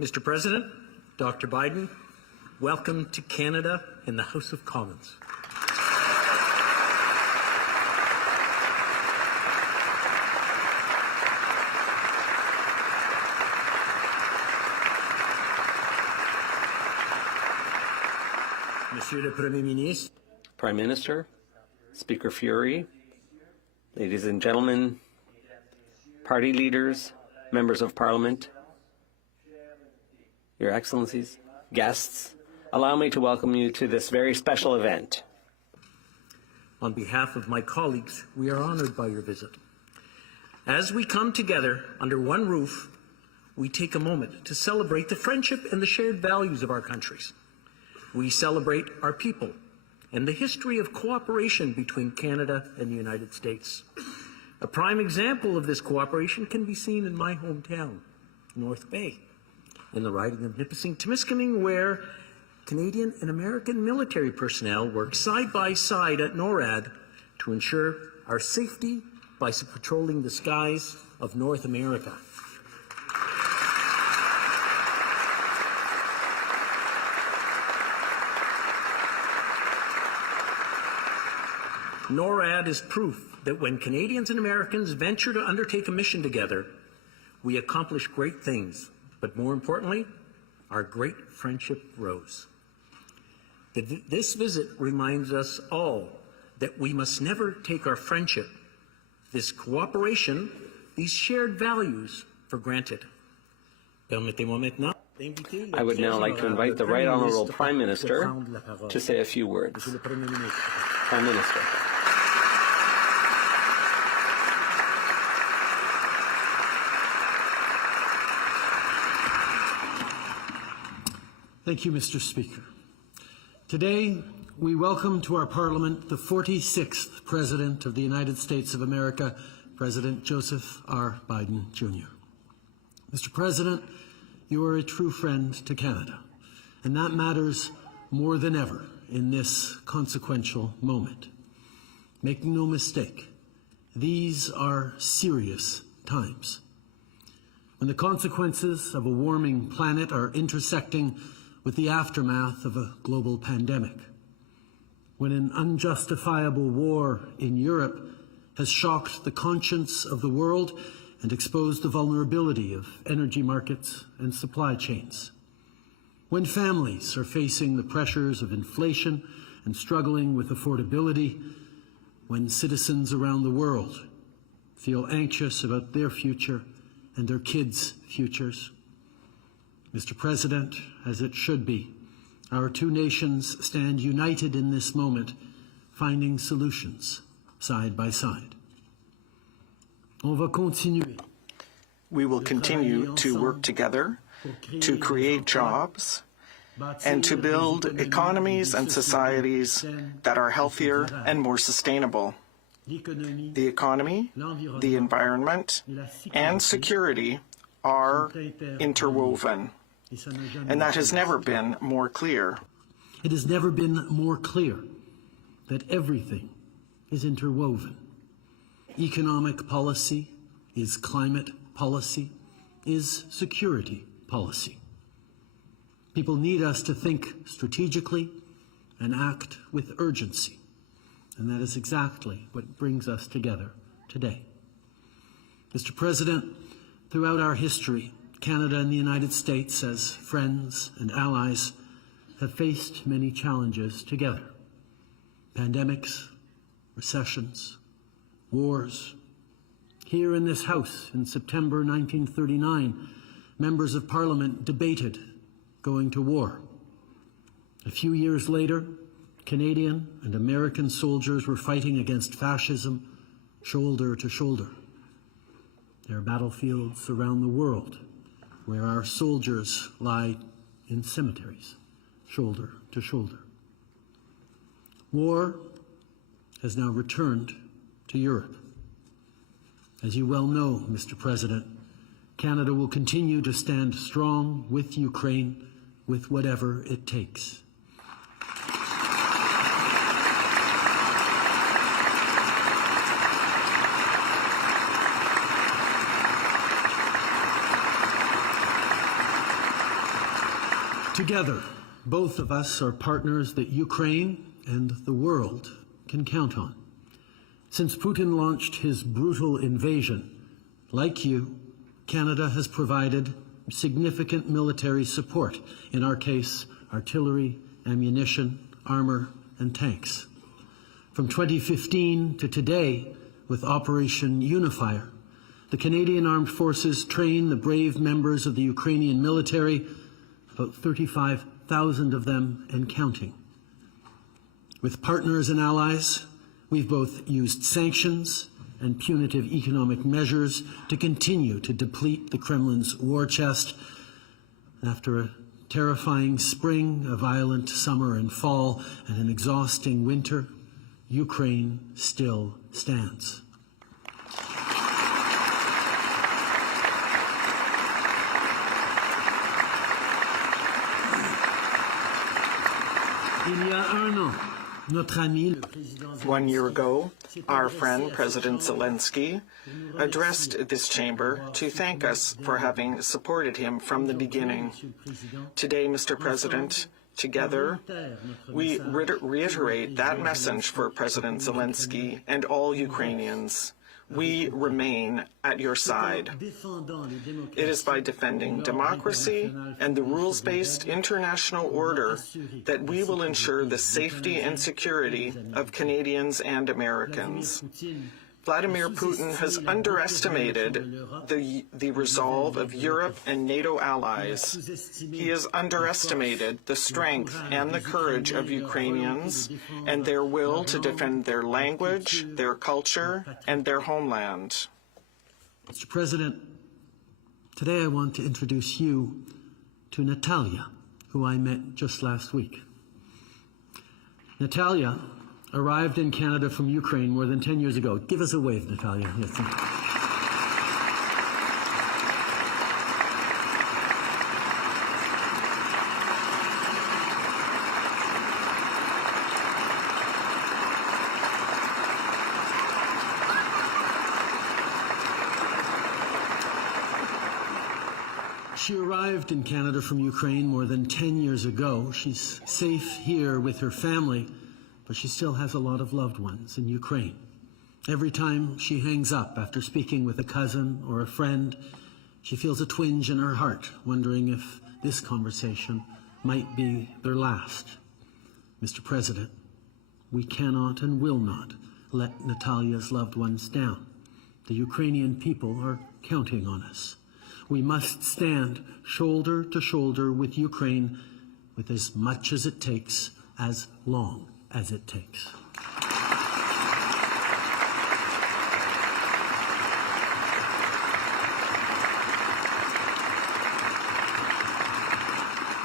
Mr. President, Dr. Biden, welcome to Canada and the House of Commons. Monsieur le Premier Ministre, Prime Minister, Speaker Fury, ladies and gentlemen, party leaders, members of Parliament, Your Excellencies, guests, allow me to welcome you to this very special event. On behalf of my colleagues, we are honored by your visit. As we come together under one roof, we take a moment to celebrate the friendship and the shared values of our countries. We celebrate our people and the history of cooperation between Canada and the United States. A prime example of this cooperation can be seen in my hometown, North Bay, in the riding of Nipissing-Temiskaming, where Canadian and American military personnel work side by side at NORAD to ensure our safety by patrolling the skies of North America. NORAD is proof that when Canadians and Americans venture to undertake a mission together, we accomplish great things, but more importantly, our great friendship grows. This visit reminds us all that we must never take our friendship, this cooperation, these shared values for granted. I would now like to invite the Right Honourable Prime Minister to say a few words. Prime Minister. Thank you, Mr. Speaker. Today, we welcome to our Parliament the 46th President of the United States of America, President Joseph R. Biden, Jr. Mr. President, you are a true friend to Canada, and that matters more than ever in this consequential moment. Make no mistake, these are serious times. When the consequences of a warming planet are intersecting with the aftermath of a global pandemic, when an unjustifiable war in Europe has shocked the conscience of the world and exposed the vulnerability of energy markets and supply chains, when families are facing the pressures of inflation and struggling with affordability, when citizens around the world feel anxious about their future and their kids' futures. Mr. President, as it should be, our two nations stand united in this moment, finding solutions side by side. We will continue to work together to create jobs and to build economies and societies that are healthier and more sustainable. The economy, the environment, and security are interwoven, and that has never been more clear. It has never been more clear that everything is interwoven. Economic policy is climate policy, is security policy. People need us to think strategically and act with urgency, and that is exactly what brings us together today. Mr. President, throughout our history, Canada and the United States, as friends and allies, have faced many challenges together. Pandemics, recessions, wars. Here in this House in September 1939, members of Parliament debated going to war. A few years later, Canadian and American soldiers were fighting against fascism shoulder to shoulder. There are battlefields around the world where our soldiers lie in cemeteries, shoulder to shoulder. War has now returned to Europe. As you well know, Mr. President, Canada will continue to stand strong with Ukraine with whatever it takes. Together, both of us are partners that Ukraine and the world can count on. Since Putin launched his brutal invasion, like you, Canada has provided significant military support, in our case, artillery, ammunition, armor, and tanks. From 2015 to today, with Operation Unifier, the Canadian Armed Forces train the brave members of the Ukrainian military, about 35,000 of them and counting. With partners and allies, we've both used sanctions and punitive economic measures to continue to deplete the Kremlin's war chest. After a terrifying spring, a violent summer and fall, and an exhausting winter, Ukraine still stands. Il y a un an, notre ami, le président 1 year ago, our friend President Zelensky addressed this chamber to thank us for having supported him from the beginning. Today, Mr. President, together, we reiterate that message for President Zelensky and all Ukrainians. We remain at your side. It is by defending democracy and the rules-based international order that we will ensure the safety and security of Canadians and Americans. Vladimir Putin has underestimated the resolve of Europe and NATO allies. He has underestimated the strength and the courage of Ukrainians and their will to defend their language, their culture, and their homeland. Mr. President, today I want to introduce you to Natalia, who I met just last week. Natalia arrived in Canada from Ukraine more than 10 years ago. Give us a wave, Natalia. Yes. She arrived in Canada from Ukraine more than 10 years ago. She's safe here with her family, but she still has a lot of loved ones in Ukraine. Every time she hangs up after speaking with a cousin or a friend, she feels a twinge in her heart, wondering if this conversation might be their last. Mr. President, we cannot and will not let Natalia's loved ones down. The Ukrainian people are counting on us. We must stand shoulder to shoulder with Ukraine with as much as it takes, as long as it takes.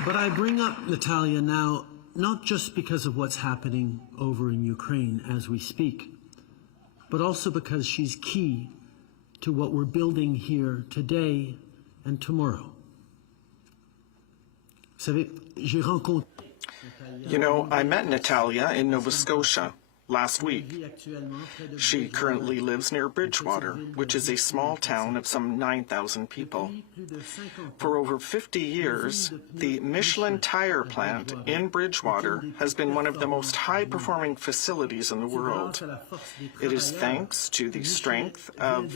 But I bring up Natalia now, not just because of what's happening over in Ukraine as we speak, but also because she's key to what we're building here today and tomorrow. Vous savez, j'ai rencontré You know, I met Natalia in Nova Scotia last week. She currently lives near Bridgewater, which is a small town of some 9,000 people. For over 50 years, the Michelin tire plant in Bridgewater has been one of the most high-performing facilities in the world. It is thanks to the strength of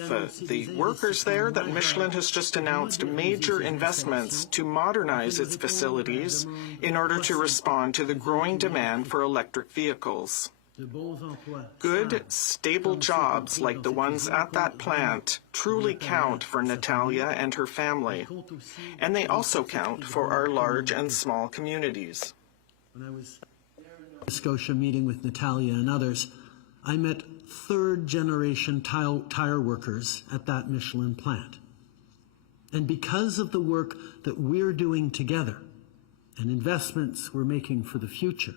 the workers there that Michelin has just announced major investments to modernize its facilities in order to respond to the growing demand for electric vehicles. Good, stable jobs like the ones at that plant truly count for Natalia and her family, and they also count for our large and small communities. When I was in Nova Scotia meeting with Natalia and others, I met third-generation tire workers at that Michelin plant. And because of the work that we're doing together and investments we're making for the future,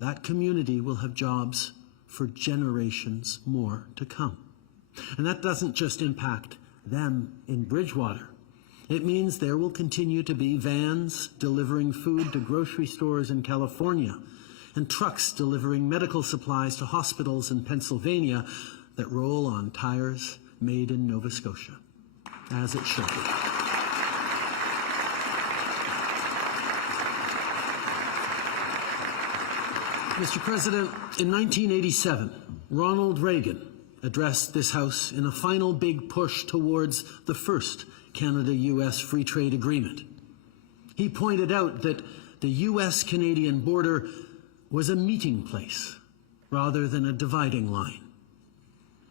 that community will have jobs for generations more to come. And that doesn't just impact them in Bridgewater. It means there will continue to be vans delivering food to grocery stores in California and trucks delivering medical supplies to hospitals in Pennsylvania that roll on tires made in Nova Scotia, as it should be. Mr. President, in 1987, Ronald Reagan addressed this House in a final big push towards the first Canada-US Free Trade Agreement. He pointed out that the US-Canadian border was a meeting place rather than a dividing line.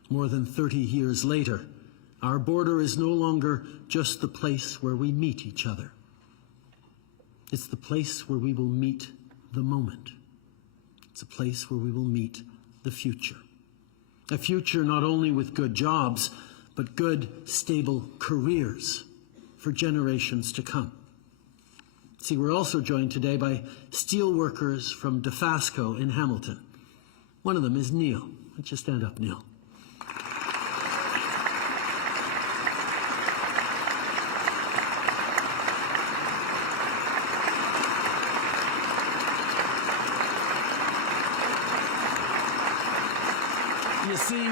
More than 30 years later, our border is no longer just the place where we meet each other. It's the place where we will meet the moment. It's a place where we will meet the future. A future not only with good jobs, but good, stable careers for generations to come. See, we're also joined today by steel workers from Dofasco in Hamilton. One of them is Neil. Why don't you stand up, Neil? You see,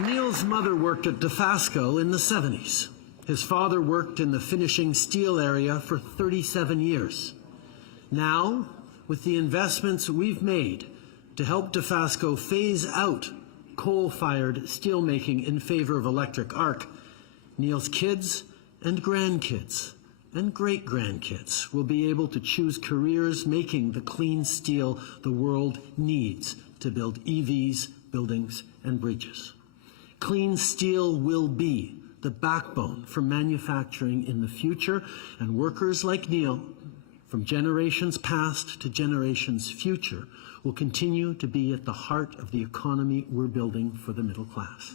Neil's mother worked at Dofasco in the 70s. His father worked in the finishing steel area for 37 years. Now, with the investments we've made to help Dofasco phase out coal-fired steelmaking in favor of electric arc, Neil's kids and grandkids and great-grandkids will be able to choose careers making the clean steel the world needs to build EVs, buildings, and bridges. Clean steel will be the backbone for manufacturing in the future, and workers like Neil, from generations past to generations future, will continue to be at the heart of the economy we're building for the middle class.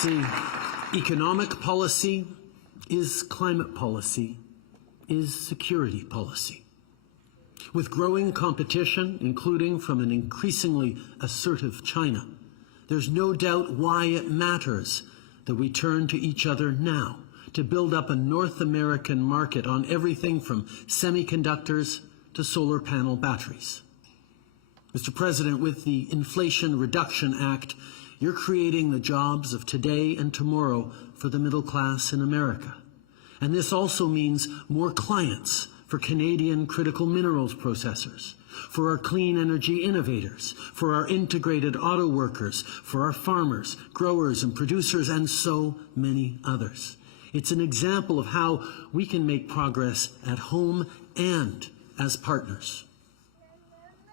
See, economic policy is climate policy, is security policy. With growing competition, including from an increasingly assertive China, there's no doubt why it matters that we turn to each other now to build up a North American market on everything from semiconductors to solar panel batteries. Mr. President, with the Inflation Reduction Act, you're creating the jobs of today and tomorrow for the middle class in America. And this also means more clients for Canadian critical minerals processors, for our clean energy innovators, for our integrated auto workers, for our farmers, growers and producers, and so many others. It's an example of how we can make progress at home and as partners.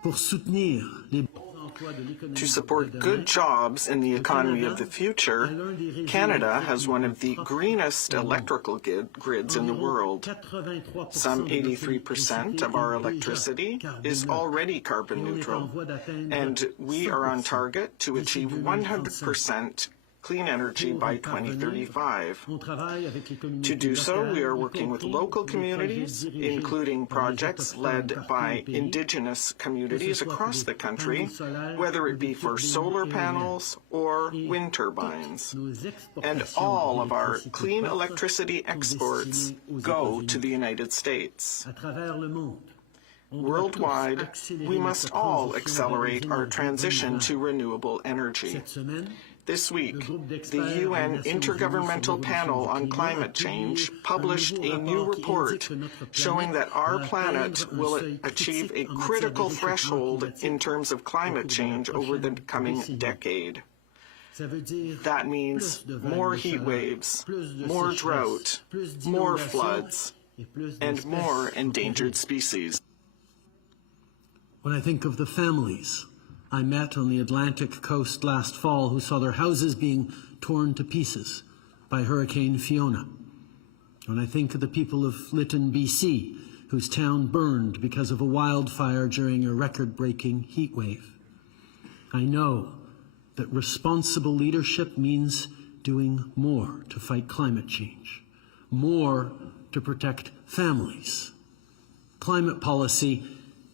Pour soutenir les To support good jobs in the economy of the future, Canada has one of the greenest electrical grids in the world. Some 83% of our electricity is already carbon neutral, and we are on target to achieve 100% clean energy by 2035. To do so, we are working with local communities, including projects led by Indigenous communities across the country, whether it be for solar panels or wind turbines. And all of our clean electricity exports go to the United States. Worldwide, we must all accelerate our transition to renewable energy. This week, the UN Intergovernmental Panel on Climate Change published a new report showing that our planet will achieve a critical threshold in terms of climate change over the coming decade. That means more heat waves, more drought, more floods, and more endangered species. When I think of the families I met on the Atlantic coast last fall who saw their houses being torn to pieces by Hurricane Fiona. When I think of the people of Lytton, BC, whose town burned because of a wildfire during a record-breaking heat wave. I know that responsible leadership means doing more to fight climate change, more to protect families. Climate policy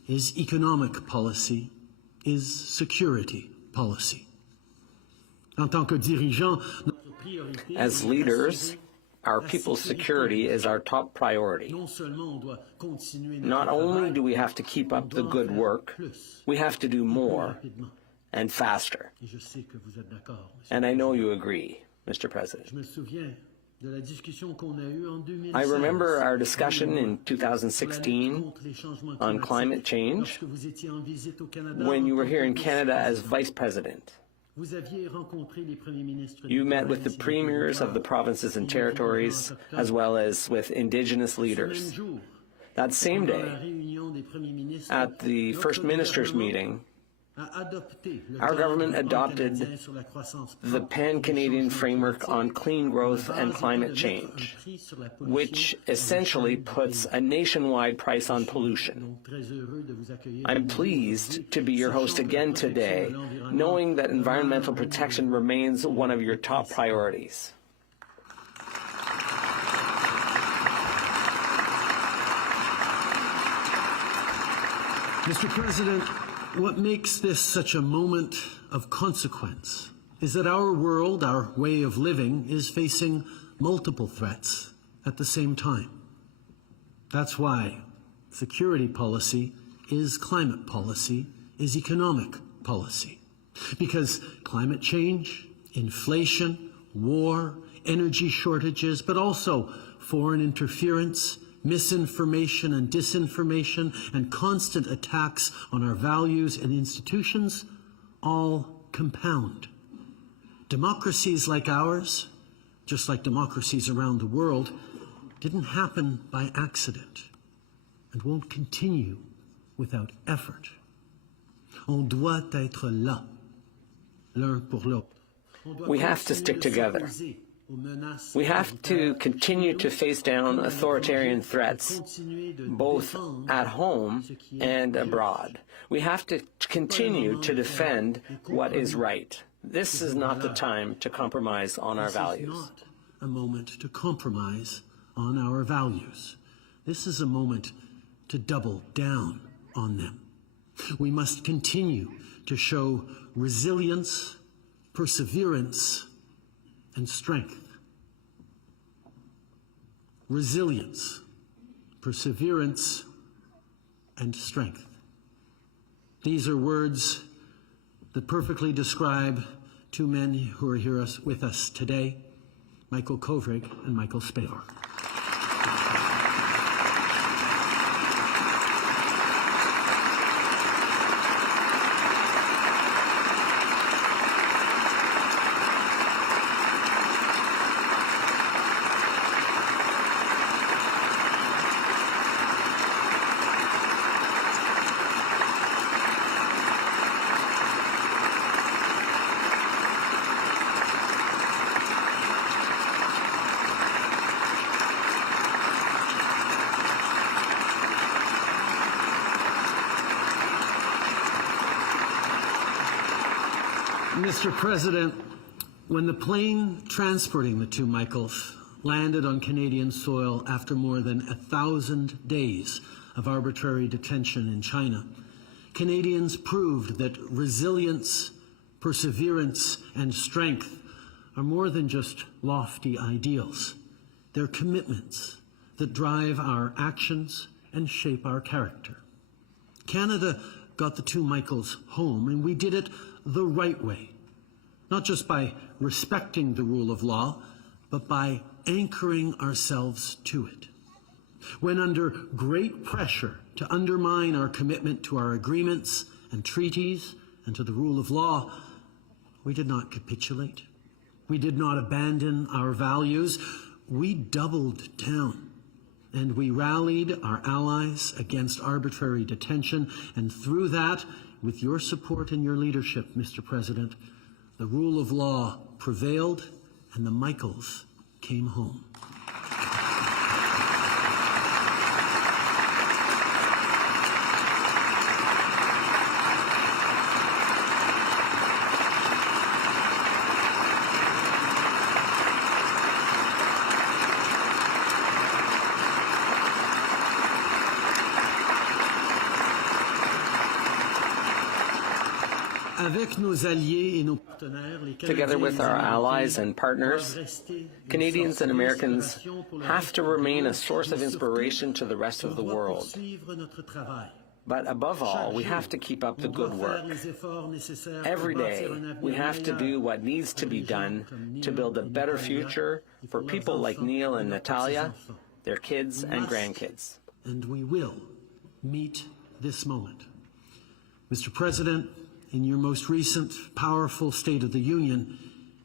is economic policy, is security policy. As leaders, our people's security is our top priority. Not only do we have to keep up the good work, we have to do more and faster. And I know you agree, Mr. President. I remember our discussion in 2016 on climate change when you were here in Canada as Vice President. You met with the premiers of the provinces and territories, as well as with Indigenous leaders. That same day, at the First Ministers' meeting, our government adopted the Pan-Canadian Framework on Clean Growth and Climate Change, which essentially puts a nationwide price on pollution. I'm pleased to be your host again today, knowing that environmental protection remains one of your top priorities. Mr. President, what makes this such a moment of consequence is that our world, our way of living, is facing multiple threats at the same time. That's why security policy is climate policy, is economic policy. Because climate change, inflation, war, energy shortages, but also foreign interference, misinformation and disinformation, and constant attacks on our values and institutions all compound. Democracies like ours, just like democracies around the world, didn't happen by accident and won't continue without effort. On doit être là, l'un pour l'autre. We have to stick together. We have to continue to face down authoritarian threats, both at home and abroad. We have to continue to defend what is right. This is not the time to compromise on our values. This is not a moment to compromise on our values. This is a moment to double down on them. We must continue to show resilience, perseverance, and strength. Resilience, perseverance, and strength. These are words that perfectly describe two men who are here with us today, Michael Kovrig and Michael Spavor. Mr. President, when the plane transporting the two Michaels landed on Canadian soil after more than 1,000 days of arbitrary detention in China, Canadians proved that resilience, perseverance, and strength are more than just lofty ideals. They're commitments that drive our actions and shape our character. Canada got the two Michaels home, and we did it the right way. Not just by respecting the rule of law, but by anchoring ourselves to it. When under great pressure to undermine our commitment to our agreements and treaties and to the rule of law, we did not capitulate. We did not abandon our values. We doubled down, and we rallied our allies against arbitrary detention, and through that, with your support and your leadership, Mr. President, the rule of law prevailed and the Michaels came home. Together with our allies and partners, Canadians and Americans have to remain a source of inspiration to the rest of the world. But above all, we have to keep up the good work. Every day, we have to do what needs to be done to build a better future for people like Neil and Natalia, their kids and grandkids. And we will meet this moment. Mr. President, in your most recent powerful State of the Union,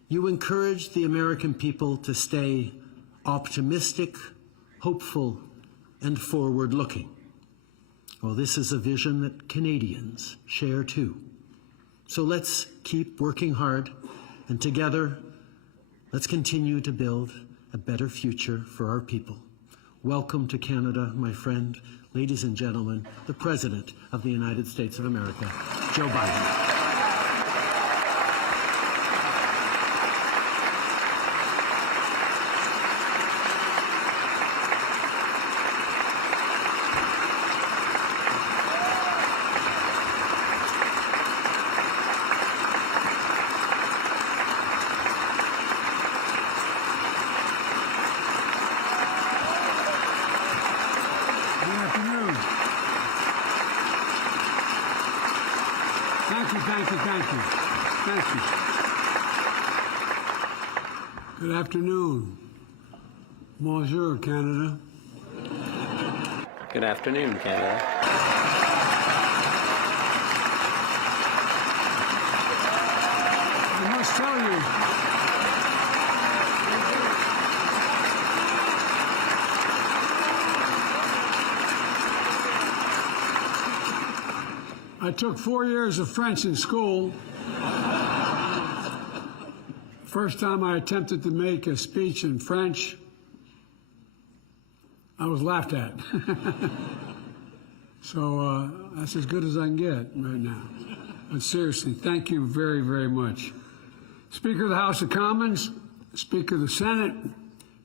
you encouraged the American people to stay optimistic, hopeful, and forward-looking. Well, this is a vision that Canadians share too. So let's keep working hard, and together, let's continue to build a better future for our people. Welcome to Canada, my friend. Ladies and gentlemen, the President of the United States of America, Joe Biden. Thank you. Good afternoon. Bonjour, Canada. Good afternoon, Canada. I must tell you, I took 4 years of French in school. First time I attempted to make a speech in French, I was laughed at. So that's as good as I can get right now. But seriously, thank you very, very much. Speaker of the House of Commons, Speaker of the Senate,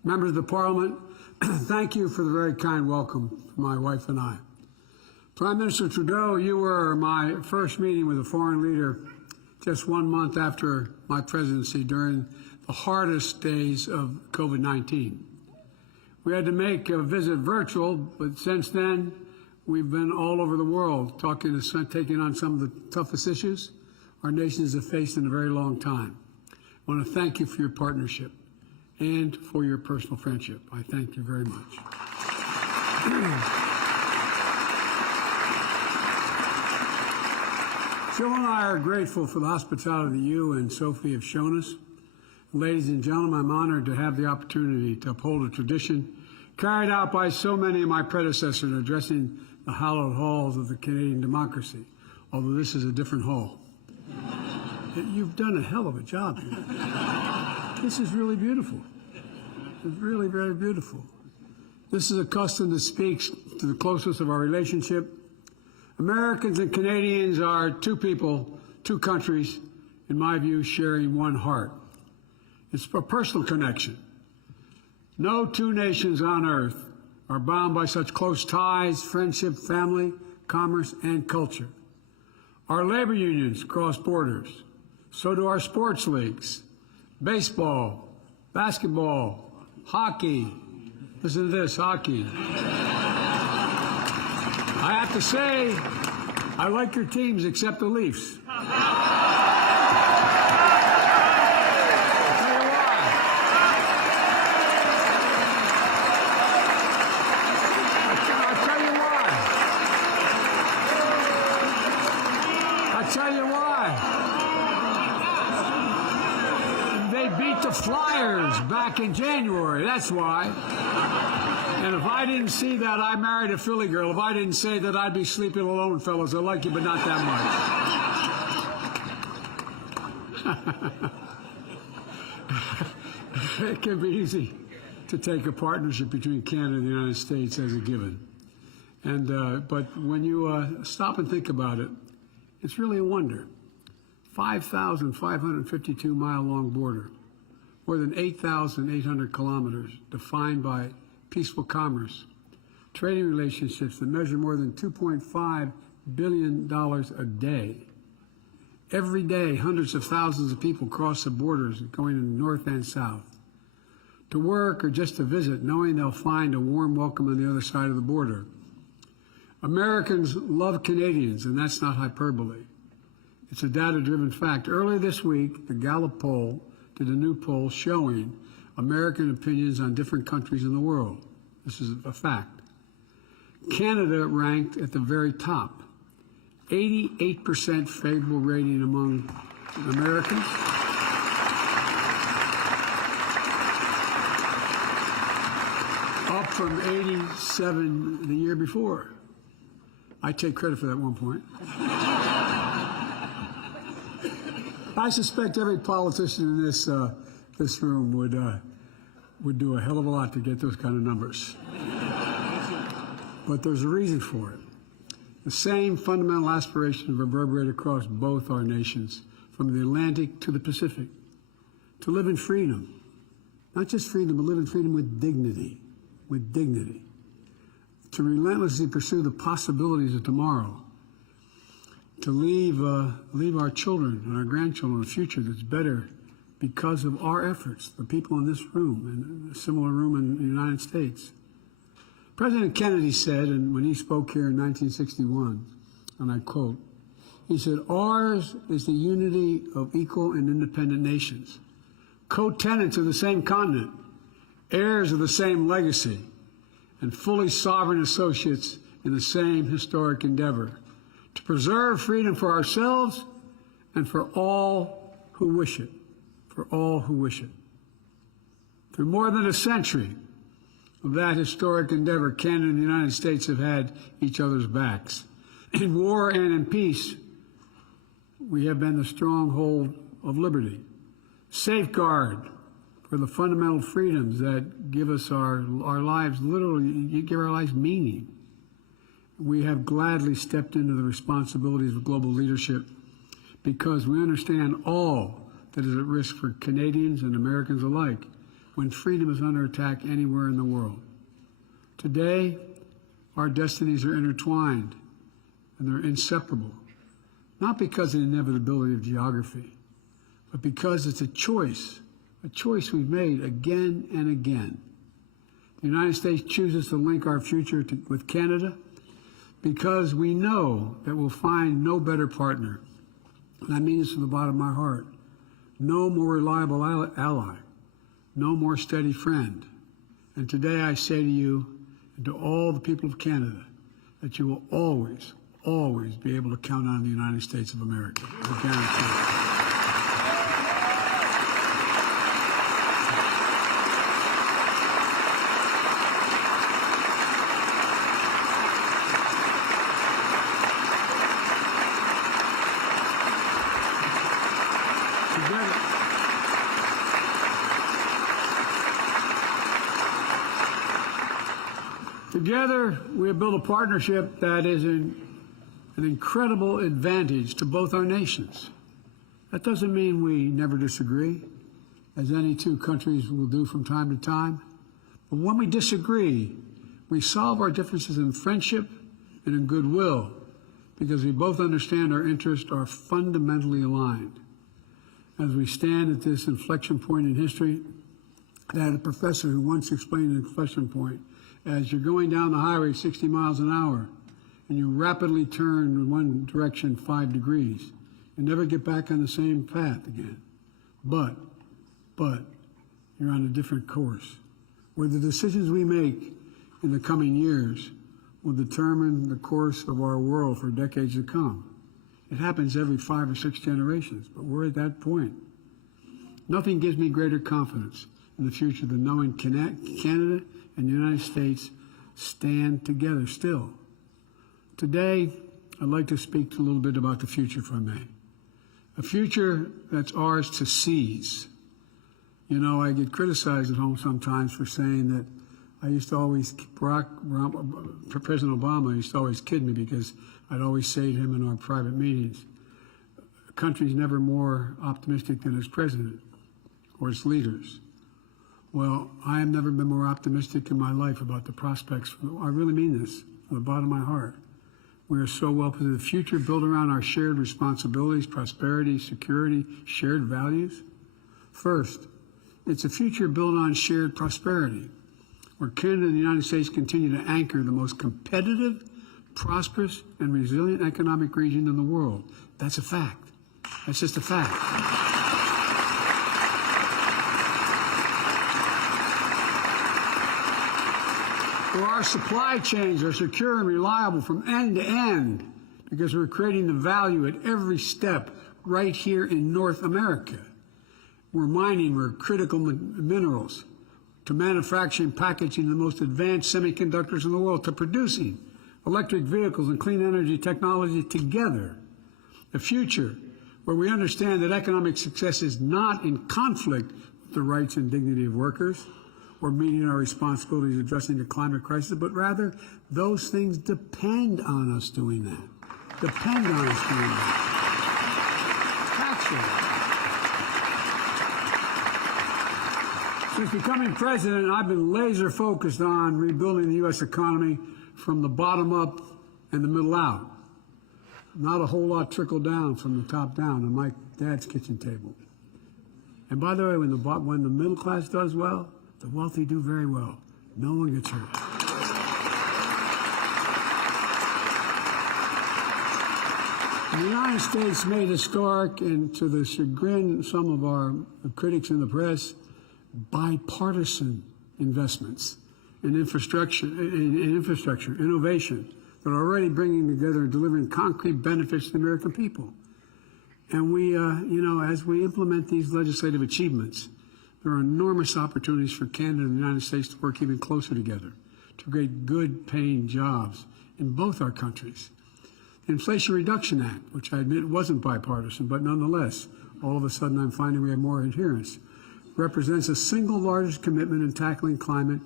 members of the Parliament, thank you for the very kind welcome for my wife and I. Prime Minister Trudeau, you were my first meeting with a foreign leader just 1 month after my presidency during the hardest days of COVID-19. We had to make a visit virtual, but since then, we've been all over the world taking on some of the toughest issues our nations have faced in a very long time. I want to thank you for your partnership and for your personal friendship. I thank you very much. Jill and I are grateful for the hospitality you and Sophie have shown us. Ladies and gentlemen, I'm honored to have the opportunity to uphold a tradition carried out by so many of my predecessors in addressing the hallowed halls of the Canadian democracy, although this is a different hall. You've done a hell of a job here. This is really beautiful. It's really very beautiful. This is a custom that speaks to the closeness of our relationship. Americans and Canadians are two people, two countries, in my view, sharing one heart. It's a personal connection. No two nations on earth are bound by such close ties, friendship, family, commerce, and culture. Our labor unions cross borders. So do our sports leagues. Baseball, basketball, hockey. Listen to this, hockey. I have to say, I like your teams except the Leafs. I'll tell you why. They beat the Flyers back in January, that's why. And if I didn't see that, I married a Philly girl. If I didn't say that, I'd be sleeping alone, fellas. I like you, but not that much. It can be easy to take a partnership between Canada and the United States as a given. But when you stop and think about it, it's really a wonder. 5,552-mile-long border, more than 8,800 kilometers, defined by peaceful commerce, trading relationships that measure more than $2.5 billion a day. Every day, hundreds of thousands of people cross the borders going in north and south to work or just to visit, knowing they'll find a warm welcome on the other side of the border. Americans love Canadians, and that's not hyperbole. It's a data-driven fact. Earlier this week, the Gallup poll did a new poll showing American opinions on different countries in the world. This is a fact. Canada ranked at the very top. 88% favorable rating among Americans. Up from 87 the year before. I take credit for that 1 point. I suspect every politician in this room would do a hell of a lot to get those kind of numbers. But there's a reason for it. The same fundamental aspirations reverberate across both our nations, from the Atlantic to the Pacific, to live in freedom. Not just freedom, but live in freedom with dignity. With dignity. To relentlessly pursue the possibilities of tomorrow. To leave our children and our grandchildren a future that's better because of our efforts, the people in this room and a similar room in the United States. President Kennedy said, and when he spoke here in 1961, and I quote, he said, "Ours is the unity of equal and independent nations, co-tenants of the same continent, heirs of the same legacy, and fully sovereign associates in the same historic endeavor, to preserve freedom for ourselves and for all who wish it, for all who wish it." For more than a century of that historic endeavor, Canada and the United States have had each other's backs. In war and in peace, we have been the stronghold of liberty, safeguard for the fundamental freedoms that give us our lives, literally give our lives meaning. We have gladly stepped into the responsibilities of global leadership because we understand all that is at risk for Canadians and Americans alike when freedom is under attack anywhere in the world. Today, our destinies are intertwined and they're inseparable, not because of the inevitability of geography, but because it's a choice we've made again and again. The United States chooses to link our future with Canada because we know that we'll find no better partner. And I mean this from the bottom of my heart. No more reliable ally. No more steady friend. And today I say to you and to all the people of Canada that you will always, always be able to count on the United States of America. I guarantee it. Together, we have built a partnership that is an incredible advantage to both our nations. That doesn't mean we never disagree, as any two countries will do from time to time. But when we disagree, we solve our differences in friendship and in goodwill, because we both understand our interests are fundamentally aligned. As we stand at this inflection point in history, I had a professor who once explained an inflection point as you're going down the highway 60 miles an hour and you rapidly turn in one direction 5 degrees and never get back on the same path again. But you're on a different course where the decisions we make in the coming years will determine the course of our world for decades to come. It happens every 5 or 6 generations, but we're at that point. Nothing gives me greater confidence in the future than knowing Canada and the United States stand together still. Today, I'd like to speak a little bit about the future, if I may. A future that's ours to seize. You know, I get criticized at home sometimes for saying that I used to always, President Obama used to always kid me because I'd always say to him in our private meetings, a country's never more optimistic than its president or its leaders. Well, I have never been more optimistic in my life about the prospects. I really mean this from the bottom of my heart. We are so well positioned. The future built around our shared responsibilities, prosperity, security, shared values. First, it's a future built on shared prosperity, where Canada and the United States continue to anchor the most competitive, prosperous and resilient economic region in the world. That's a fact. That's just a fact. Where our supply chains are secure and reliable from end to end because we're creating the value at every step right here in North America. We're mining we're critical minerals, to manufacturing, packaging the most advanced semiconductors in the world, to producing electric vehicles and clean energy technology together. A future where we understand that economic success is not in conflict with the rights and dignity of workers or meeting our responsibilities addressing the climate crisis, but rather those things depend on us doing that. Depend on us doing that. Actually, since becoming president, I've been laser focused on rebuilding the U.S. economy from the bottom up and the middle out. Not a whole lot trickled down from the top down on my dad's kitchen table. And by the way, when the middle class does well, the wealthy do very well. No one gets hurt. The United States made historic, and to the chagrin of some of our critics in the press, bipartisan investments in infrastructure, innovation, that are already bringing together and delivering concrete benefits to the American people. And we, as we implement these legislative achievements, there are enormous opportunities for Canada and the United States to work even closer together, to create good-paying jobs in both our countries. The Inflation Reduction Act, which I admit wasn't bipartisan, but nonetheless, all of a sudden I'm finding we have more adherence, represents the single largest commitment in tackling climate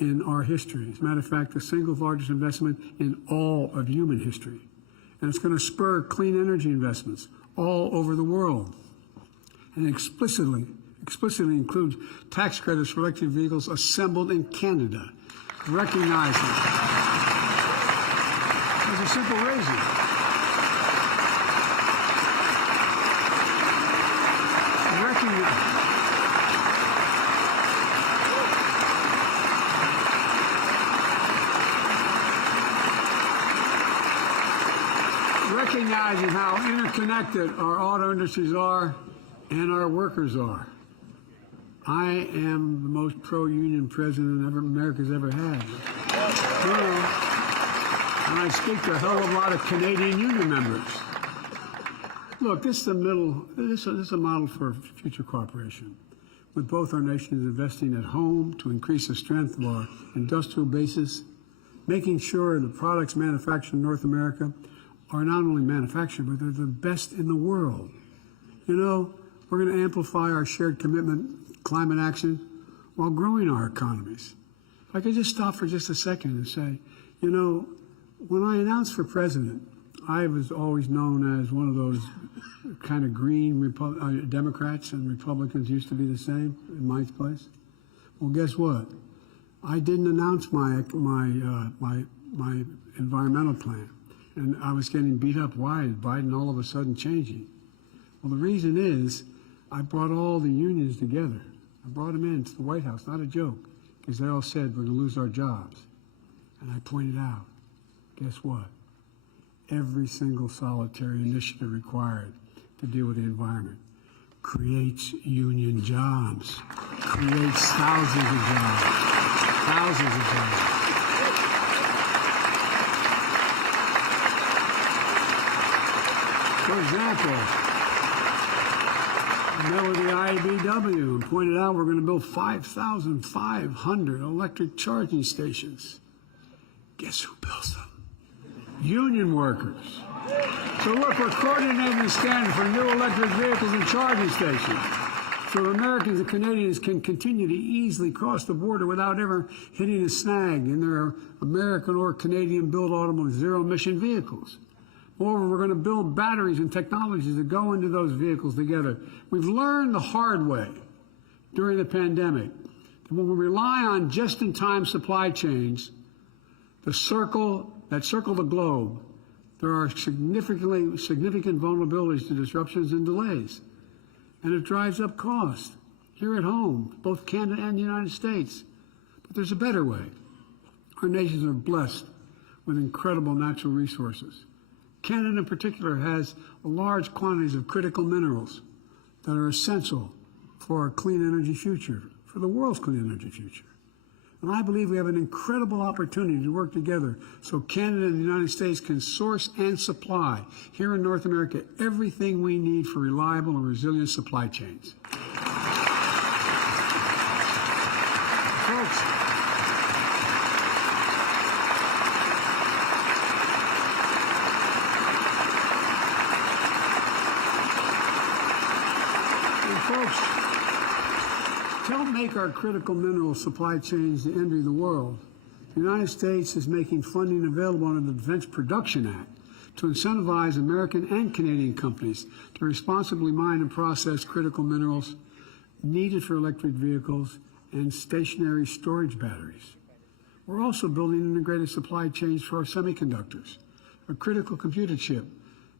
in our history. As a matter of fact, the single largest investment in all of human history. And it's going to spur clean energy investments all over the world. And explicitly includes tax credits for electric vehicles assembled in Canada, recognizing there's a simple reason. Recognizing how interconnected our auto industries are and our workers are. I am the most pro-union president America's ever had. And I speak to a hell of a lot of Canadian union members. Look, this is a model for future cooperation, with both our nations investing at home to increase the strength of our industrial basis, making sure the products manufactured in North America are not only manufactured, but they're the best in the world. You know, we're going to amplify our shared commitment to climate action while growing our economies. If I could just stop for just a second and say, you know, when I announced for president, I was always known as one of those kind of green Democrats, and Republicans used to be the same in my place. Well, guess what? I didn't announce my environmental plan. And I was getting beat up. Why is Biden all of a sudden changing? Well, the reason is I brought all the unions together. I brought them into the White House, not a joke, because they all said we're going to lose our jobs. And I pointed out, guess what? Every single solitary initiative required to deal with the environment creates union jobs, creates thousands of jobs, thousands of jobs. For example, I met with the IBEW and pointed out we're going to build 5,500 electric charging stations. Guess who builds them? Union workers. So look, we're coordinating the standard for new electric vehicles and charging stations, so Americans and Canadians can continue to easily cross the border without ever hitting a snag in their American or Canadian-built automobiles, zero-emission vehicles. Moreover, we're going to build batteries and technologies that go into those vehicles together. We've learned the hard way during the pandemic that when we rely on just-in-time supply chains, that circle the globe, there are significant vulnerabilities to disruptions and delays. And it drives up cost here at home, both Canada and the United States. But there's a better way. Our nations are blessed with incredible natural resources. Canada in particular has large quantities of critical minerals that are essential for our clean energy future, for the world's clean energy future. And I believe we have an incredible opportunity to work together so Canada and the United States can source and supply here in North America everything we need for reliable and resilient supply chains. Folks, don't make our critical mineral supply chains the envy of the world. The United States is making funding available under the Defense Production Act to incentivize American and Canadian companies to responsibly mine and process critical minerals needed for electric vehicles and stationary storage batteries. We're also building integrated supply chains for our semiconductors, a critical computer chip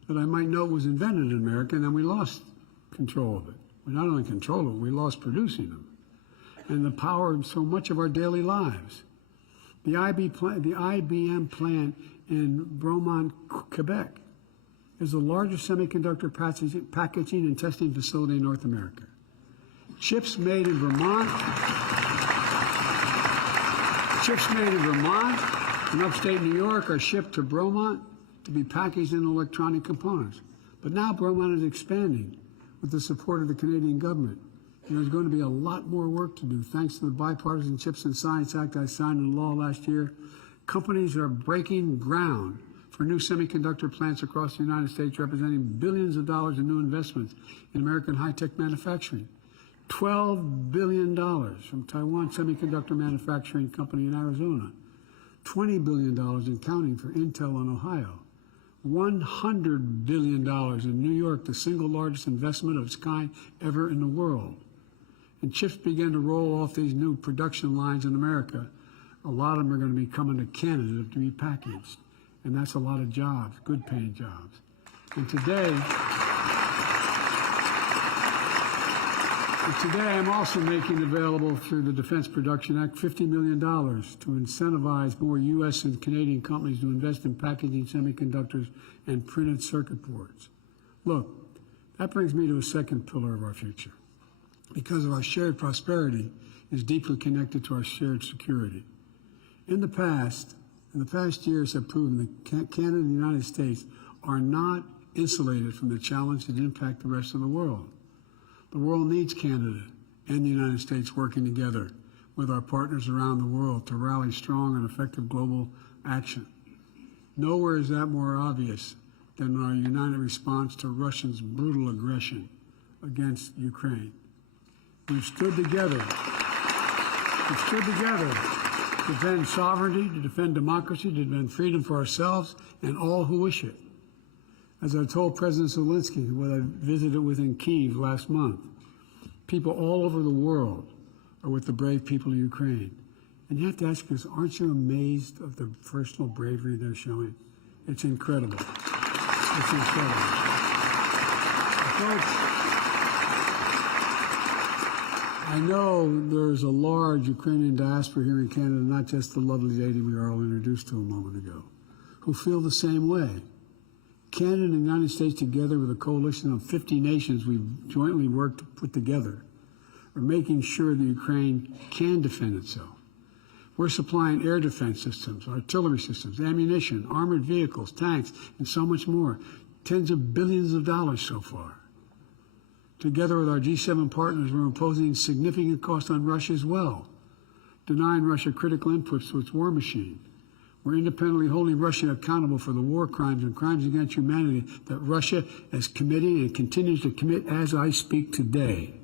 that I might note was invented in America, and then we lost control of it. We not only control it, we lost producing them. And the power of so much of our daily lives. The IBM plant in Bromont, Quebec, is the largest semiconductor packaging and testing facility in North America. Chips made in Vermont and upstate New York are shipped to Bromont to be packaged in electronic components. But now Bromont is expanding with the support of the Canadian government. And there's going to be a lot more work to do. Thanks to the Bipartisan Chips and Science Act I signed into law last year, companies are breaking ground for new semiconductor plants across the United States, representing billions of dollars in new investments in American high-tech manufacturing. $12 billion from Taiwan Semiconductor Manufacturing Company in Arizona. $20 billion in counting for Intel in Ohio. $100 billion in New York, the single largest investment of its kind ever in the world. And chips began to roll off these new production lines in America. A lot of them are going to be coming to Canada to be packaged. And that's a lot of jobs, good paying jobs. And today I'm also making available through the Defense Production Act $50 million to incentivize more U.S. and Canadian companies to invest in packaging semiconductors and printed circuit boards. Look, that brings me to a second pillar of our future. Because of our shared prosperity is deeply connected to our shared security. In the past years have proven that Canada and the United States are not insulated from the challenges that impact the rest of the world. The world needs Canada and the United States working together with our partners around the world to rally strong and effective global action. Nowhere is that more obvious than in our united response to Russia's brutal aggression against Ukraine. We've stood together to defend sovereignty, to defend democracy, to defend freedom for ourselves and all who wish it. As I told President Zelensky, who I visited with in Kyiv last month, people all over the world are with the brave people of Ukraine. And you have to ask us, aren't you amazed of the personal bravery they're showing? It's incredible. It's incredible. Folks, I know there's a large Ukrainian diaspora here in Canada, not just the lovely lady we were all introduced to a moment ago, who feel the same way. Canada and the United States, together with a coalition of 50 nations we've jointly worked to put together, are making sure that Ukraine can defend itself. We're supplying air defense systems, artillery systems, ammunition, armored vehicles, tanks, and so much more. Tens of billions of dollars so far. Together with our G7 partners, we're imposing significant costs on Russia as well, denying Russia critical inputs to its war machine. We're independently holding Russia accountable for the war crimes and crimes against humanity that Russia is committing and continues to commit as I speak today.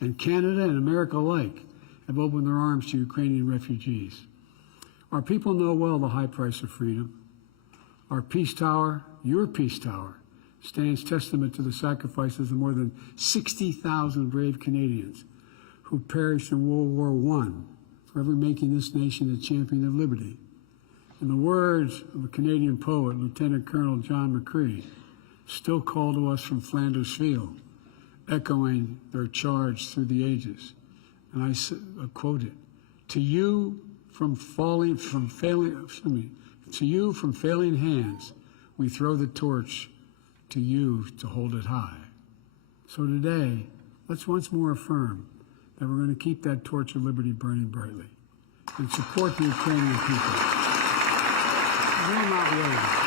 And Canada and America alike have opened their arms to Ukrainian refugees. Our people know well the high price of freedom. Our peace tower, your peace tower, stands testament to the sacrifices of more than 60,000 brave Canadians who perished in World War I, forever making this nation a champion of liberty. In the words of a Canadian poet, Lieutenant Colonel John McCree, still called to us from Flanders Field, echoing their charge through the ages. And I quote it, "To you from failing To you from failing hands, we throw the torch to you to hold it high. So today, let's once more affirm that we're going to keep that torch of liberty burning brightly and support the Ukrainian people. We'll not waver.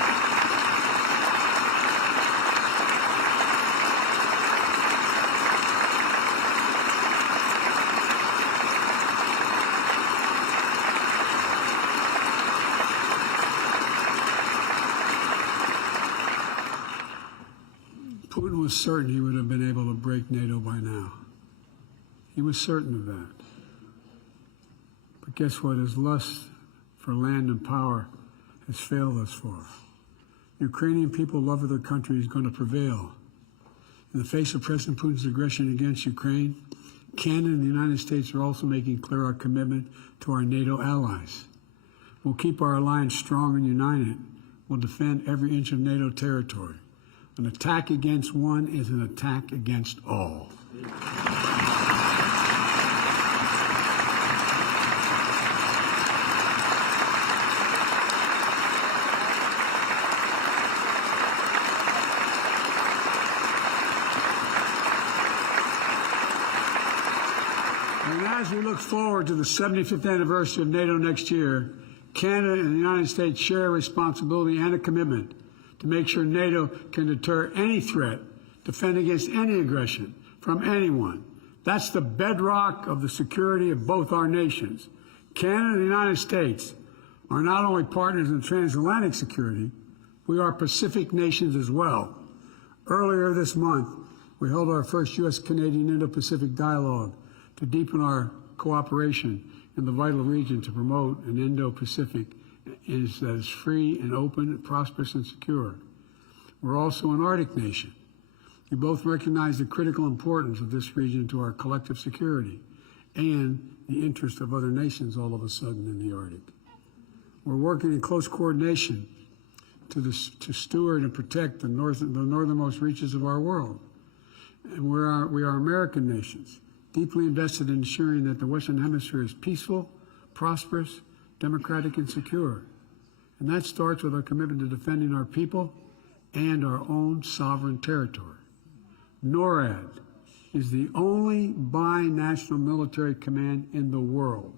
Putin was certain he would have been able to break NATO by now. He was certain of that. But guess what? His lust for land and power has failed thus far. The Ukrainian people love of their country is going to prevail. In the face of President Putin's aggression against Ukraine, Canada and the United States are also making clear our commitment to our NATO allies. We'll keep our alliance strong and united. We'll defend every inch of NATO territory. An attack against one is an attack against all. And as we look forward to the 75th anniversary of NATO next year, Canada and the United States share a responsibility and a commitment to make sure NATO can deter any threat, defend against any aggression from anyone. That's the bedrock of the security of both our nations. Canada and the United States are not only partners in transatlantic security, we are Pacific nations as well. Earlier this month, we held our first U.S.-Canadian Indo-Pacific dialogue to deepen our cooperation in the vital region to promote an Indo-Pacific that is free and open, prosperous and secure. We're also an Arctic nation. We both recognize the critical importance of this region to our collective security and the interest of other nations all of a sudden in the Arctic. We're working in close coordination to steward and protect the northernmost reaches of our world. And we are American nations, deeply invested in ensuring that the Western Hemisphere is peaceful, prosperous, democratic, and secure. And that starts with our commitment to defending our people and our own sovereign territory. NORAD is the only binational military command in the world.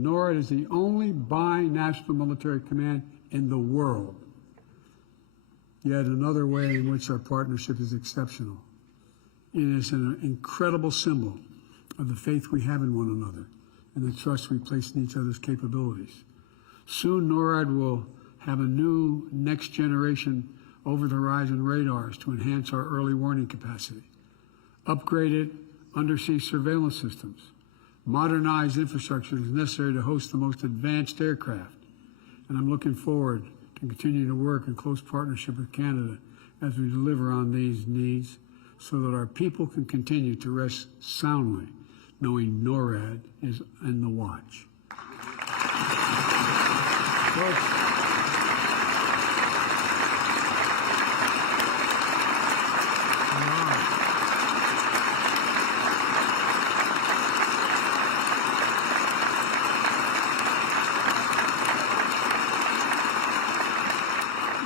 NORAD is the only binational military command in the world. Yet another way in which our partnership is exceptional. It is an incredible symbol of the faith we have in one another and the trust we place in each other's capabilities. Soon, NORAD will have a new next-generation over-the-horizon radars to enhance our early warning capacity, upgraded undersea surveillance systems, modernized infrastructure is necessary to host the most advanced aircraft. And I'm looking forward to continuing to work in close partnership with Canada as we deliver on these needs so that our people can continue to rest soundly, knowing NORAD is in the watch. Folks,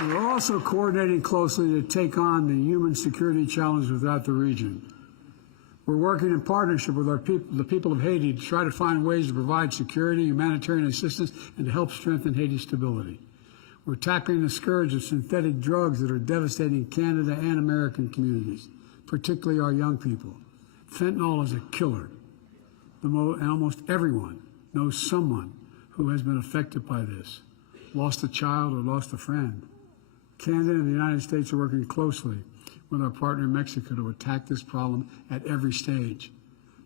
we're also coordinating closely to take on the human security challenge without the region. We're working in partnership with the people of Haiti to try to find ways to provide security, humanitarian assistance, and to help strengthen Haiti's stability. We're tackling the scourge of synthetic drugs that are devastating Canada and American communities, particularly our young people. Fentanyl is a killer, and almost everyone knows someone who has been affected by this, lost a child or lost a friend. Canada and the United States are working closely with our partner Mexico to attack this problem at every stage,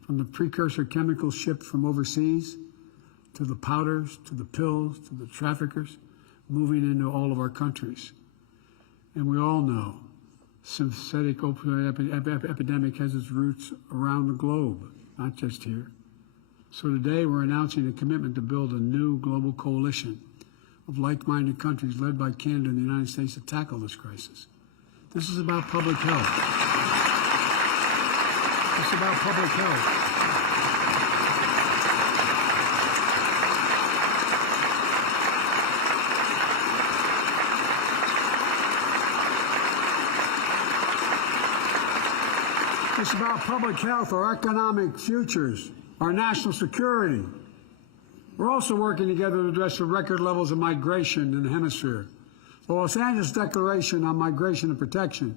from the precursor chemicals shipped from overseas, to the powders, to the pills, to the traffickers, moving into all of our countries. And we all know synthetic opioid epidemic has its roots around the globe, not just here. So today we're announcing a commitment to build a new global coalition of like-minded countries led by Canada and the United States to tackle this crisis. This is about public health. This is about public health. It's about public health, our economic futures, our national security. We're also working together to address the record levels of migration in the hemisphere. The Los Angeles Declaration on Migration and Protection,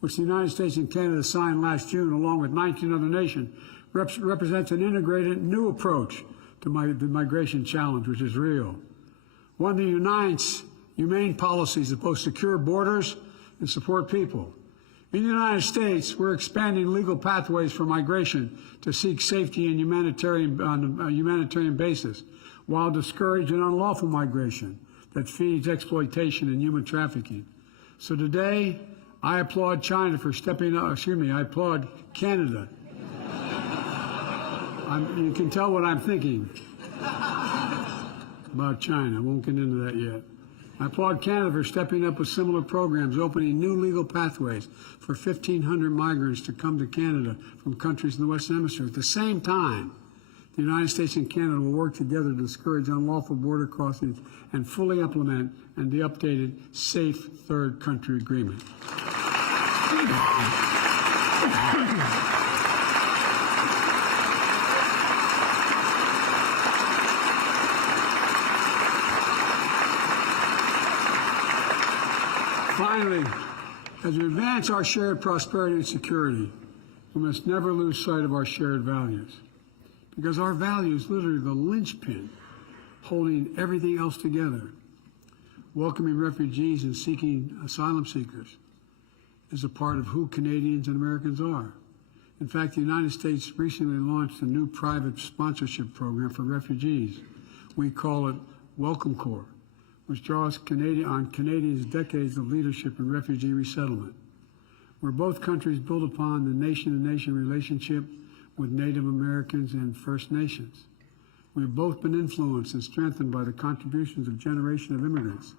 which the United States and Canada signed last June along with 19 other nations, represents an integrated new approach to the migration challenge, which is real. One that unites humane policies that both secure borders and support people. In the United States, we're expanding legal pathways for migration to seek safety and on a humanitarian basis, while discouraging unlawful migration that feeds exploitation and human trafficking. So today, I applaud China for stepping up. I applaud Canada. You can tell what I'm thinking about China. I won't get into that yet. I applaud Canada for stepping up with similar programs, opening new legal pathways for 1,500 migrants to come to Canada from countries in the Western Hemisphere. At the same time, the United States and Canada will work together to discourage unlawful border crossings and fully implement the updated Safe Third Country Agreement. Finally, as we advance our shared prosperity and security, we must never lose sight of our shared values, because our values literally the linchpin holding everything else together. Welcoming refugees and seeking asylum seekers is a part of who Canadians and Americans are. In fact, the United States recently launched a new private sponsorship program for refugees. We call it Welcome Corps, which draws on Canadians' decades of leadership in refugee resettlement, where both countries build upon the nation-to-nation relationship with Native Americans and First Nations. We have both been influenced and strengthened by the contributions of generations of immigrants.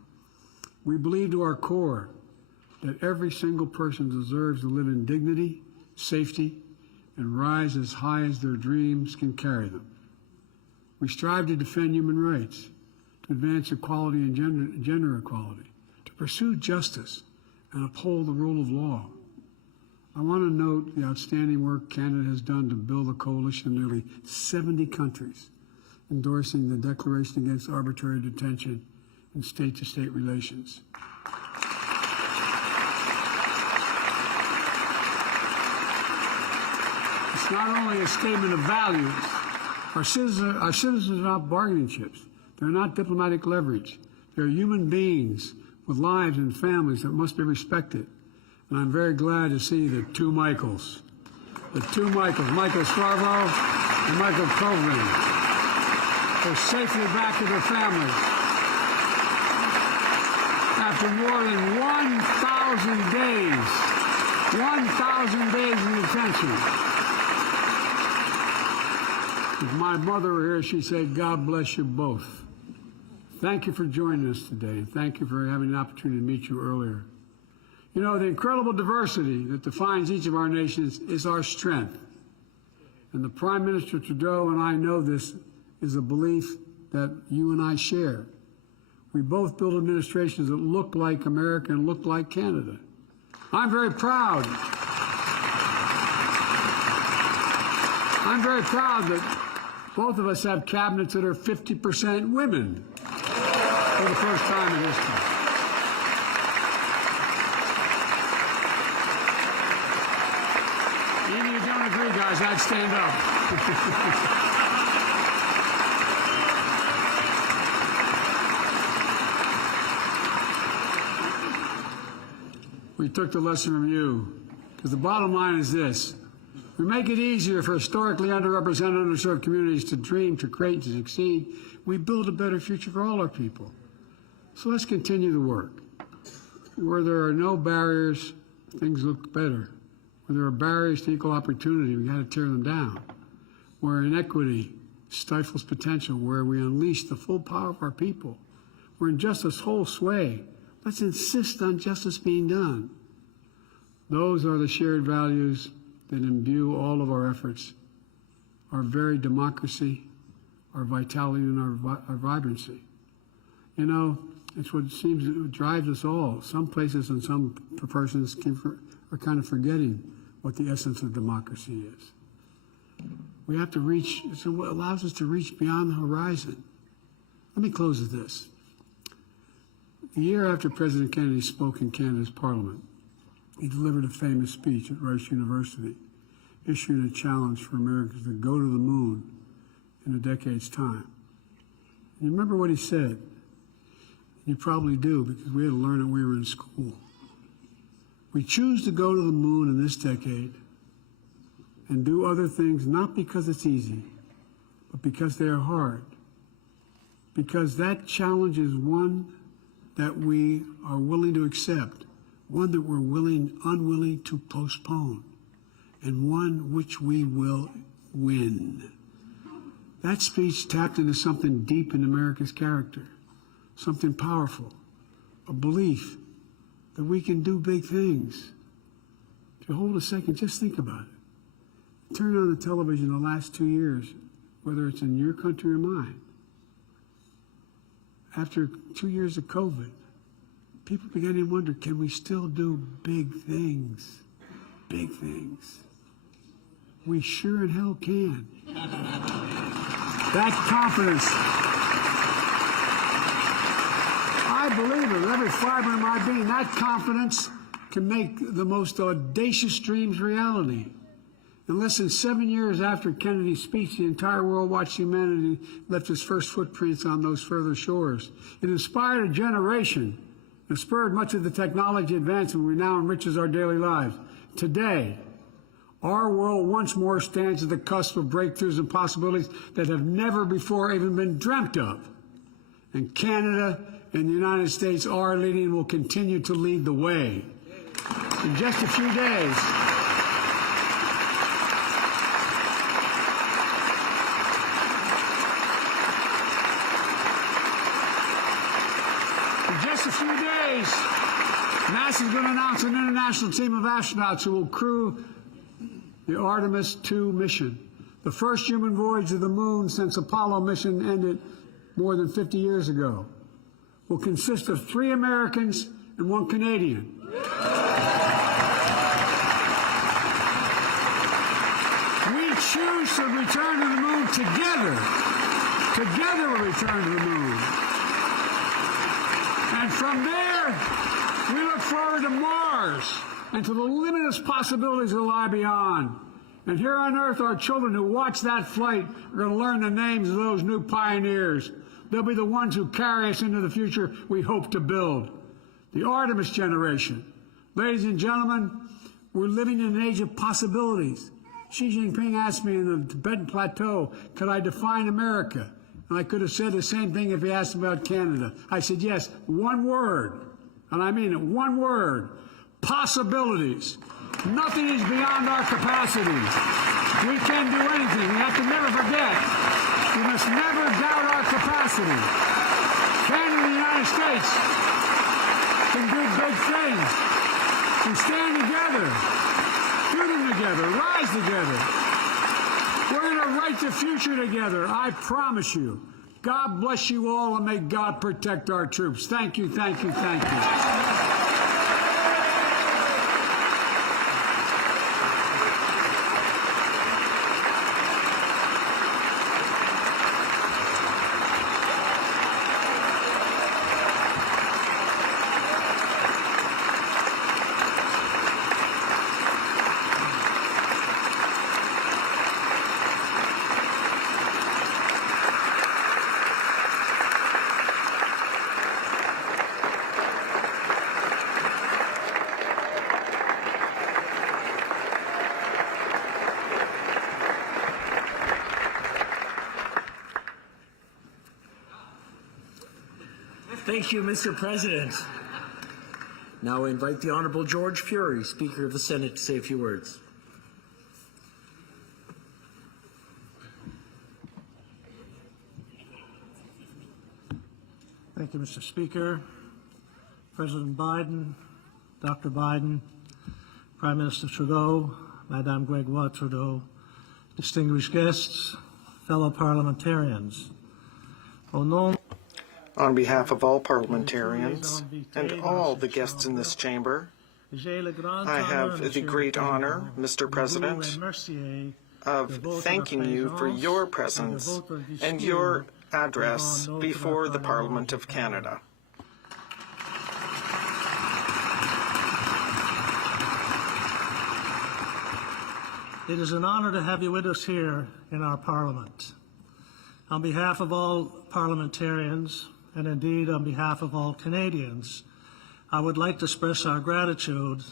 We believe to our core that every single person deserves to live in dignity, safety, and rise as high as their dreams can carry them. We strive to defend human rights, to advance equality and gender equality, to pursue justice, and uphold the rule of law. I want to note the outstanding work Canada has done to build a coalition of nearly 70 countries endorsing the Declaration Against Arbitrary Detention and State-to-State Relations. It's not only a statement of values. Our citizens are not bargaining chips. They're not diplomatic leverage. They're human beings with lives and families that must be respected. And I'm very glad to see the two Michaels, Michael Scarborough and Michael Coverin. They're safely back to their families after more than 1,000 days. 1,000 days in detention. If my mother were here, she'd say, God bless you both. Thank you for joining us today, and thank you for having the opportunity to meet you earlier. You know, the incredible diversity that defines each of our nations is our strength. And the Prime Minister Trudeau and I know this is a belief that you and I share. We both build administrations that look like America and look like Canada. I'm very proud that both of us have cabinets that are 50% women for the first time in history. Even if you don't agree, guys, I'd stand up. We took the lesson from you, because the bottom line is this. We make it easier for historically underrepresented, underserved communities to dream, to create, to succeed. We build a better future for all our people. So let's continue the work. Where there are no barriers, things look better. Where there are barriers to equal opportunity, we got to tear them down. Where inequity stifles potential, where we unleash the full power of our people, where injustice holds sway, let's insist on justice being done. Those are the shared values that imbue all of our efforts, our very democracy, our vitality, and our vibrancy. You know, it's what seems to drive us all. Some places and some persons are kind of forgetting what the essence of democracy is. We have to reach, so what allows us to reach beyond the horizon. Let me close with this. The year after President Kennedy spoke in Canada's Parliament, he delivered a famous speech at Rice University, issuing a challenge for Americans to go to the moon in a decade's time. You remember what he said? You probably do, because we had to learn it when we were in school. We choose to go to the moon in this decade and do other things not because it's easy, but because they are hard. Because that challenge is one that we are willing to accept, one that we're unwilling to postpone, and one which we will win. That speech tapped into something deep in America's character, something powerful, a belief that we can do big things. If you hold a second, just think about it. Turn on the television the last 2 years, whether it's in your country or mine. After 2 years of COVID, people began to wonder, can we still do big things? Big things. We sure in hell can. That confidence, I believe it with every fiber of my being, that confidence can make the most audacious dreams reality. In less than 7 years after Kennedy's speech, the entire world watched humanity left its first footprints on those further shores. It inspired a generation and spurred much of the technology advancement which now enriches our daily lives. Today, our world once more stands at the cusp of breakthroughs and possibilities that have never before even been dreamt of. And Canada and the United States are leading and will continue to lead the way. In just a few days, NASA is going to announce an international team of astronauts who will crew the Artemis II mission, the first human voyage to the moon since Apollo mission ended more than 50 years ago. Will consist of 3 Americans and 1 Canadian. We choose to return to the moon together. Together we'll return to the moon. And from there, we look forward to Mars and to the limitless possibilities that lie beyond. And here on Earth, our children who watch that flight are going to learn the names of those new pioneers. They'll be the ones who carry us into the future we hope to build. The Artemis generation. Ladies and gentlemen, we're living in an age of possibilities. Xi Jinping asked me in the Tibetan Plateau, could I define America? And I could have said the same thing if he asked about Canada. I said, yes, one word. And I mean it, one word, possibilities. Nothing is beyond our capacities. We can do anything. We have to never forget. We must never doubt our capacity. Canada and the United States can do big things. We stand together, do them together, rise together. We're going to write the future together, I promise you. God bless you all, and may God protect our troops. Thank you, thank you, thank you. Thank you, Mr. President. Now I invite the Honourable George Fury, Speaker of the Senate, to say a few words. Thank you, Mr. Speaker. President Biden, Dr. Biden, Prime Minister Trudeau, Madame Gregoire Trudeau, distinguished guests, fellow parliamentarians. On behalf of all parliamentarians and all the guests in this chamber, I have the great honor, Mr. President, of thanking you for your presence and your address before the Parliament of Canada. It is an honor to have you with us here in our Parliament. On behalf of all parliamentarians, and indeed on behalf of all Canadians, I would like to express our gratitude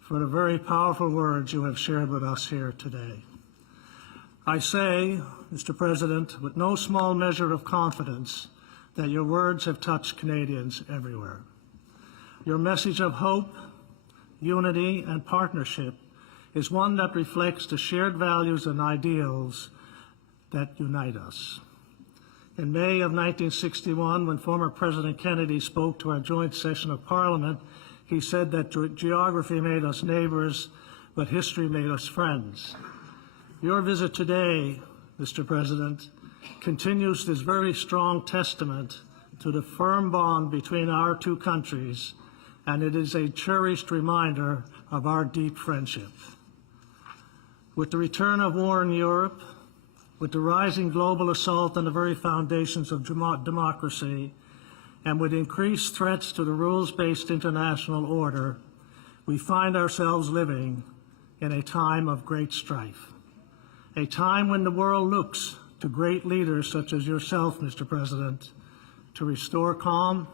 for the very powerful words you have shared with us here today. I say, Mr. President, with no small measure of confidence that your words have touched Canadians everywhere. Your message of hope, unity, and partnership is one that reflects the shared values and ideals that unite us. In May of 1961, when former President Kennedy spoke to our joint session of Parliament, he said that geography made us neighbors, but history made us friends. Your visit today, Mr. President, continues this very strong testament to the firm bond between our two countries, and it is a cherished reminder of our deep friendship. With the return of war in Europe, with the rising global assault on the very foundations of democracy, and with increased threats to the rules-based international order, we find ourselves living in a time of great strife, a time when the world looks to great leaders such as yourself, Mr. President, to restore calm,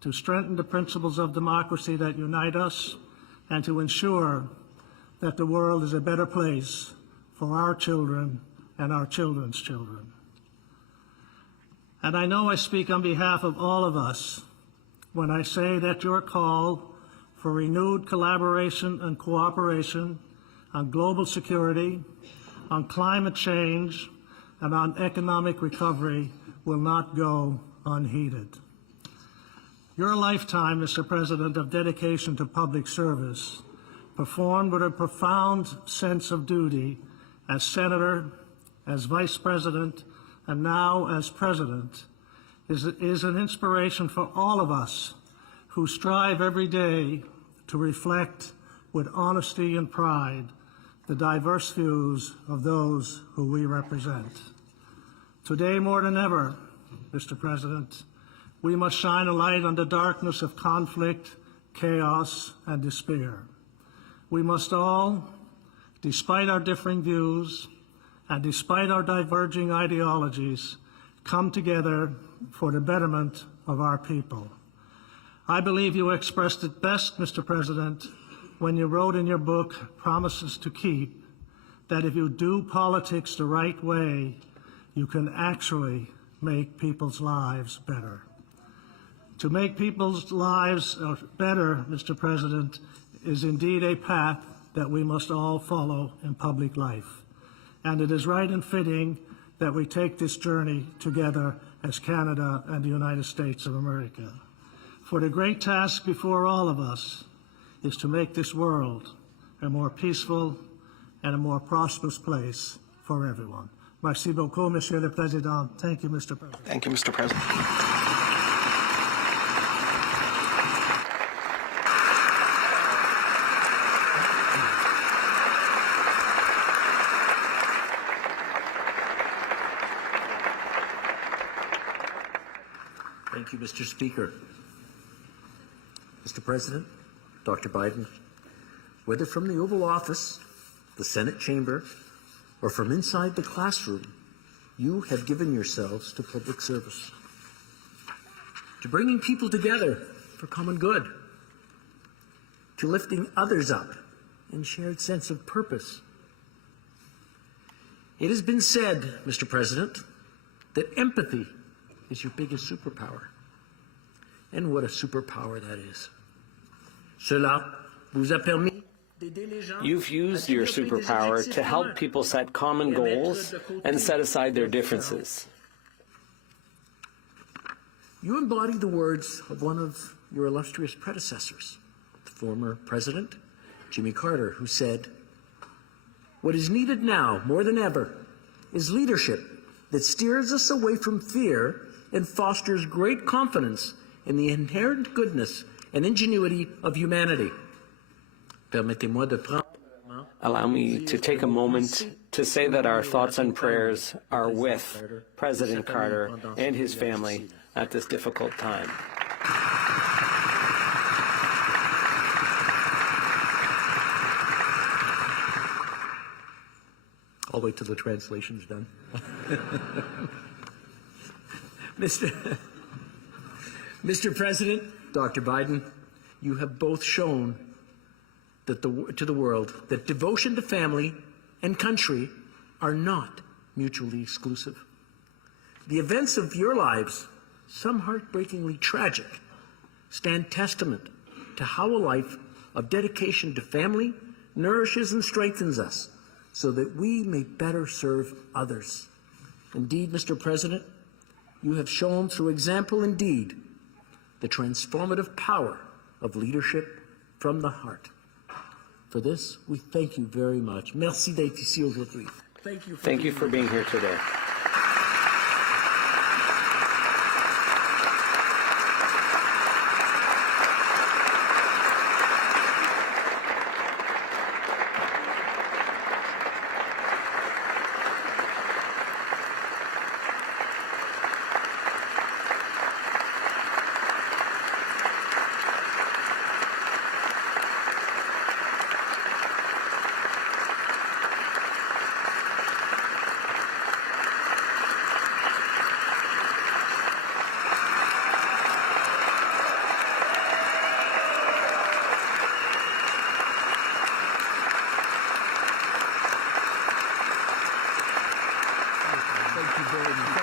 to strengthen the principles of democracy that unite us, and to ensure that the world is a better place for our children and our children's children. And I know I speak on behalf of all of us when I say that your call for renewed collaboration and cooperation on global security, on climate change, and on economic recovery will not go unheeded. Your lifetime, Mr. President, of dedication to public service, performed with a profound sense of duty as Senator, as Vice President, and now as President, is an inspiration for all of us who strive every day to reflect with honesty and pride the diverse views of those who we represent. Today, more than ever, Mr. President, we must shine a light on the darkness of conflict, chaos, and despair. We must all, despite our differing views and despite our diverging ideologies, come together for the betterment of our people. I believe you expressed it best, Mr. President, when you wrote in your book, Promises to Keep, that if you do politics the right way, you can actually make people's lives better. To make people's lives better, Mr. President, is indeed a path that we must all follow in public life. And it is right and fitting that we take this journey together as Canada and the United States of America. For the great task before all of us is to make this world a more peaceful and a more prosperous place for everyone. Merci beaucoup, Monsieur le Président. Thank you, Mr. President. Thank you, Mr. President. Thank you, Mr. Speaker. Mr. President, Dr. Biden, whether from the Oval Office, the Senate chamber, or from inside the classroom, you have given yourselves to public service, to bringing people together for common good, to lifting others up in shared sense of purpose. It has been said, Mr. President, that empathy is your biggest superpower. And what a superpower that is. Cela vous a permis d'aider les gens. You've used your superpower to help people set common goals and set aside their differences. You embody the words of one of your illustrious predecessors, the former President, Jimmy Carter, who said, "What is needed now, more than ever, is leadership that steers us away from fear and fosters great confidence in the inherent goodness and ingenuity of humanity." Permettez-moi de prendre Allow me to take a moment to say that our thoughts and prayers are with President Carter and his family at this difficult time. I'll wait till the translation's done. Mr. President, Dr. Biden, you have both shown to the world that devotion to family and country are not mutually exclusive. The events of your lives, some heartbreakingly tragic, stand testament to how a life of dedication to family nourishes and strengthens us so that we may better serve others. Indeed, Mr. President, you have shown through example and deed the transformative power of leadership from the heart. For this, we thank you very much. Merci d'être ici aujourd'hui. Thank you for being here today. Thank you very much.